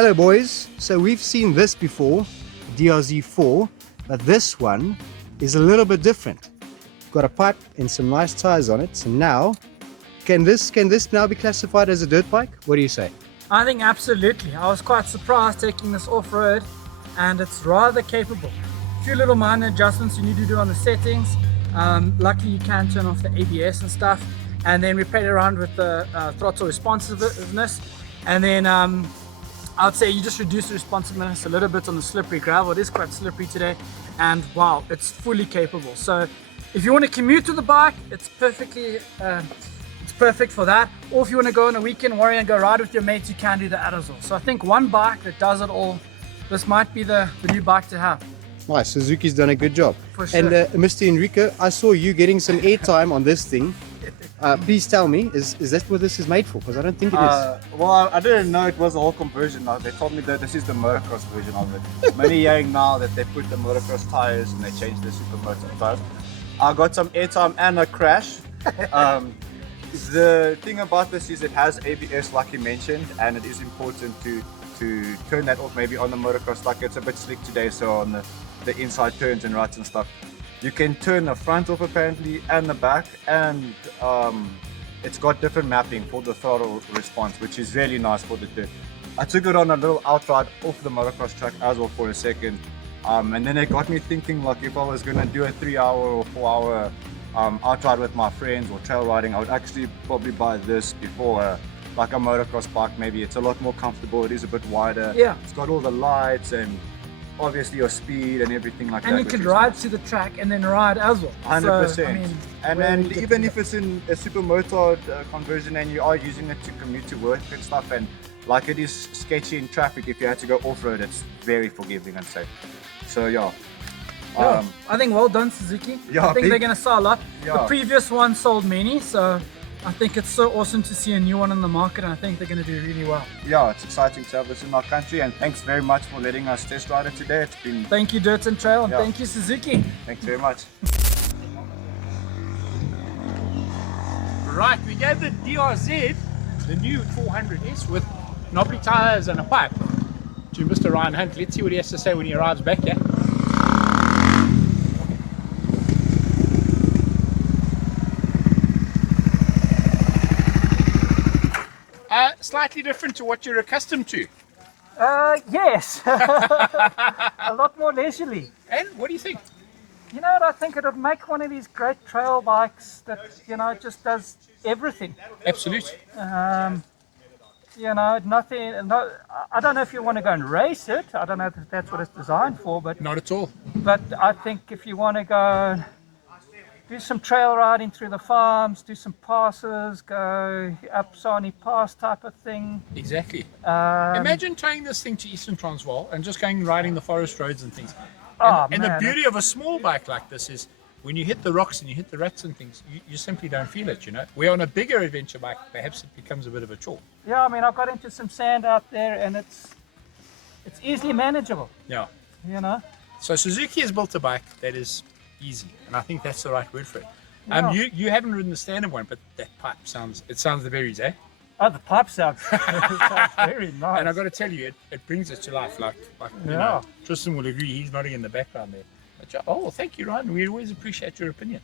Hello boys, so we've seen this before, DR-Z4, but this one is a little bit different. Got a pipe and some nice tires on it, so now, can this now be classified as a dirt bike? What do you say? I think absolutely. I was quite surprised taking this off-road, and it's rather capable. A few little minor adjustments you need to do on the settings. Luckily you can turn off the ABS and stuff, and then we played around with the throttle responsiveness, and then I'd say you just reduce the responsiveness a little bit on the slippery gravel. It is quite slippery today, and wow, it's fully capable. So if you want to commute with the bike, it's perfect for that. Or if you want to go on a weekend warrior and go ride with your mates, you can do that as well. So I think one bike that does it all, this might be the new bike to have. Nice, Suzuki's done a good job. For sure. And Mr. Enrico, I saw you getting some airtime on this thing. Please tell me, is that what this is made for? Because I don't think it is. Well, I didn't know it was a whole conversion. They told me that this is the motocross version of it. Many years now that they put the motocross tires and they changed the supermoto tires. I got some airtime and a crash. The thing about this is it has ABS, like you mentioned, and it is important to turn that off maybe on the motocross. Like it's a bit slick today, so on the inside turns and ruts and stuff, you can turn the front off apparently and the back, and it's got different mapping for the throttle response, which is really nice for the dirt. I took it on a little outride off the motocross track as well for a second, and then it got me thinking, like if I was gonna do a 3-hour or 4-hour outride with my friends or trail riding, I would actually probably buy this before like a motocross bike. Maybe it's a lot more comfortable, it is a bit wider, Yeah, it's got all the lights and obviously your speed and everything like that. and you can ride to the track and then ride as well. 100%. So, I mean, and then even if it's in a supermoto conversion and you are using it to commute to work and stuff, and like it is sketchy in traffic, if you had to go off-road, it's very forgiving and safe. So yeah. I think well done, Suzuki. Yeah, I think they're going to sell a lot. Yeah. The previous one sold many, so I think it's so awesome to see a new one in the market, and I think they're going to do really well. Yeah, it's exciting to have this in our country, and thanks very much for letting us test ride it today. It's been... Thank you, Dirt and Trail, and Yeah. thank you, Suzuki. Thanks very much. Right, we gave the DR-Z, the new 400S with knobbly tires and a pipe, to Mr. Ryan Hunt. Let's see what he has to say when he arrives back here. Slightly different to what you're accustomed to. Yes, a lot more leisurely. And what do you think? You know what, I think it would make one of these great trail bikes that, you know, just does everything. Absolutely. You know, I don't know if you want to go and race it. I don't know if that's what it's designed for, but Not at all. I think if you want to go do some trail riding through the farms, do some passes, go up Sani Pass type of thing. Exactly. Imagine towing this thing to Eastern Transvaal and just going riding the forest roads and things. And the man, beauty of a small bike like this is when you hit the rocks and you hit the ruts and things, you simply don't feel it, you know. Where on a bigger adventure bike, perhaps it becomes a bit of a chore. Yeah, I mean, I got into some sand out there, and it's easily manageable, Yeah. you know. So Suzuki has built a bike that is easy, and I think that's the right word for it. Yeah. You haven't ridden the standard one, but that pipe sounds the berries, eh? Oh, the pipe sounds, sounds very nice. And I've got to tell you, it brings it to life. Like you Yeah. know, Tristan will agree. He's nodding in the background there. But, oh, thank you, Ryan. We always appreciate your opinion.